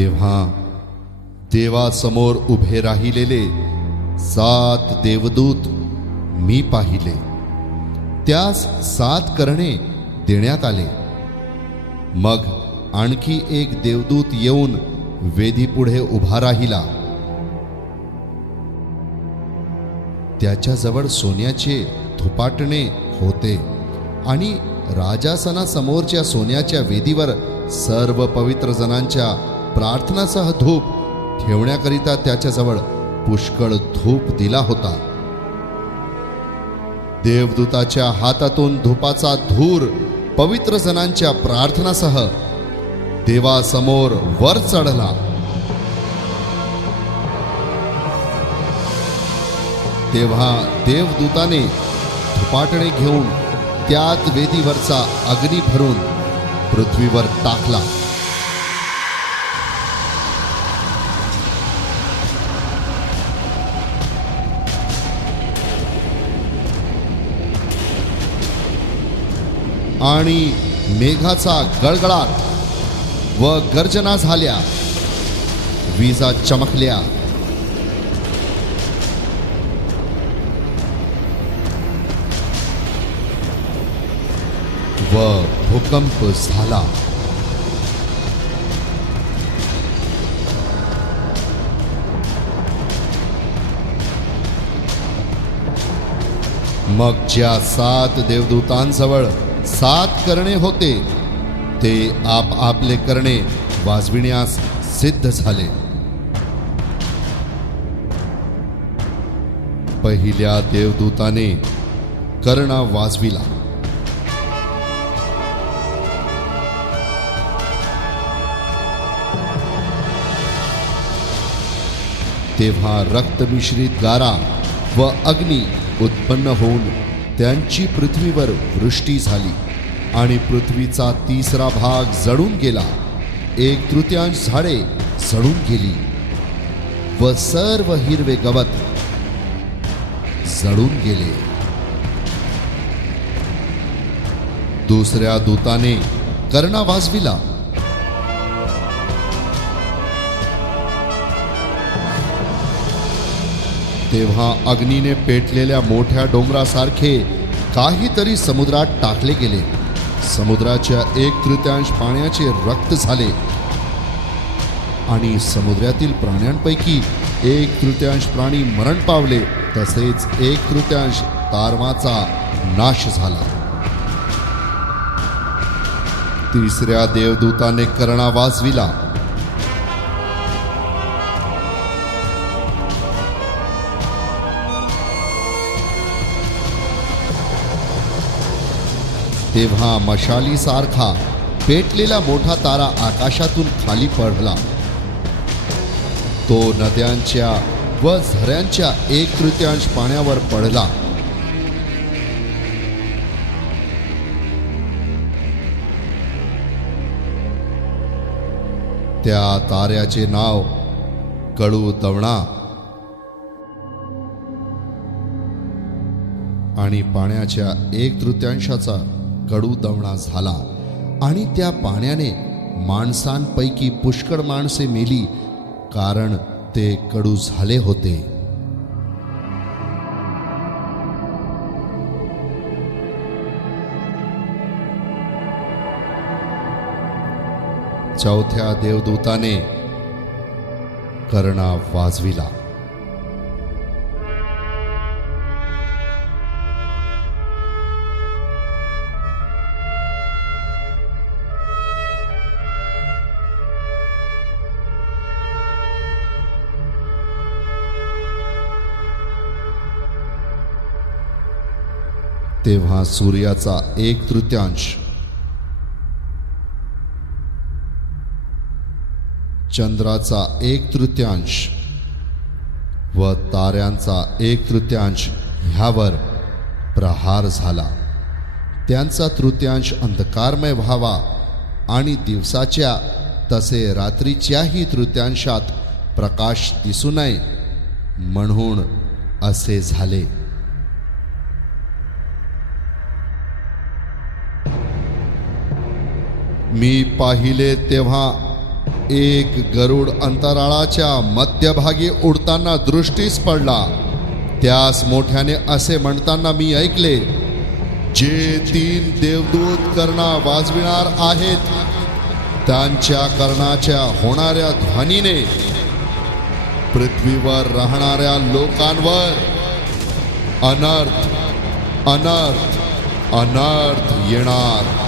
तेव्हा देवासमोर उभे राहिलेले सात देवदूत मी पाहिले. त्यास सात करणे देण्यात आले. मग आणखी एक देवदूत येऊन वेदीपुढे उभा राहिला. त्याच्याजवळ सोन्याचे धुपाटणे होते आणि राजासनासमोरच्या सोन्याच्या वेदीवर सर्व पवित्र जणांच्या प्रार्थनासह धूप ठेवण्याकरिता त्याच्याजवळ पुष्कळ धूप दिला होता. देवदूताच्या हातातून धूपाचा धूर पवित्र जणांच्या प्रार्थनासह देवासमोर वर चढला. तेव्हा देवदूताने धुपाटणे घेऊन त्यात वेदीवरचा अग्नी भरून पृथ्वीवर टाकला. आणि मेघाचा गळगळाट व गर्जना झाल्या. विजा चमकल्या. व भूकंप झाला. मग ज्या सात देवदूतांजवळ सात करणे होते ते आप आपले करणे वाजविण्यास सिद्ध झाले. पहिल्या देवदूताने कर्णा वाजविला. तेव्हा रक्तमिश्रित गारा व अग्नी उत्पन्न होऊन त्यांची पृथ्वीवर वृष्टी झाली आणि पृथ्वीचा तिसरा भाग जळून गेला. एक तृतीयांश झाडे जळून गेली. व सर्व हिरवे गवत जळून गेले. दुसऱ्या दूताने कर्णा वाजविला. तेव्हा अग्नीने पेटलेल्या मोठ्या डोंगरासारखे काहीतरी समुद्रात टाकले गेले. समुद्राच्या एक तृतीयांश पाण्याचे रक्त झाले. आणि समुद्रातील प्राण्यांपैकी एक तृतीयांश प्राणी मरण पावले. तसेच एक तृतीयांश तारवाचा नाश झाला. तिसऱ्या देवदूताने कर्णा वाजविला. तेव्हा मशालीसारखा पेटलेला मोठा तारा आकाशातून खाली पडला. तो नद्यांच्या व झऱ्यांच्या एक तृतीयांश पाण्यावर पडला. त्या ताऱ्याचे नाव कळू तवणा. आणि पाण्याच्या एक तृतीयांशाचा कडू दवणा झाला आणि त्या पाण्याने माणसांपैकी पुष्कळ माणसे मेली कारण ते कडू झाले होते. चौथ्या देवदूताने कर्णा वाजविला. तेव्हा सूर्याचा एक तृतीयांश. चंद्राचा एक तृतीयांश व ताऱ्यांचा एक तृतीयांश ह्यावर प्रहार झाला. त्यांचा तृतीयांश अंधकारमय व्हावा आणि दिवसाच्या तसे रात्रीच्याही तृतीयांशात प्रकाश दिसू नये म्हणून असे झाले. मी पाहिले तेव्हा एक गरुड अंतराळाच्या मध्यभागी उडताना दृष्टीस पडला. त्यास मोठ्याने असे म्हणताना मी ऐकले जे तीन देवदूत कर्णा वाजविणार आहेत त्यांच्या कर्णाच्या होणाऱ्या ध्वनीने पृथ्वीवर राहणाऱ्या लोकांवर अनर्थ अनर्थ अनर्थ येणार.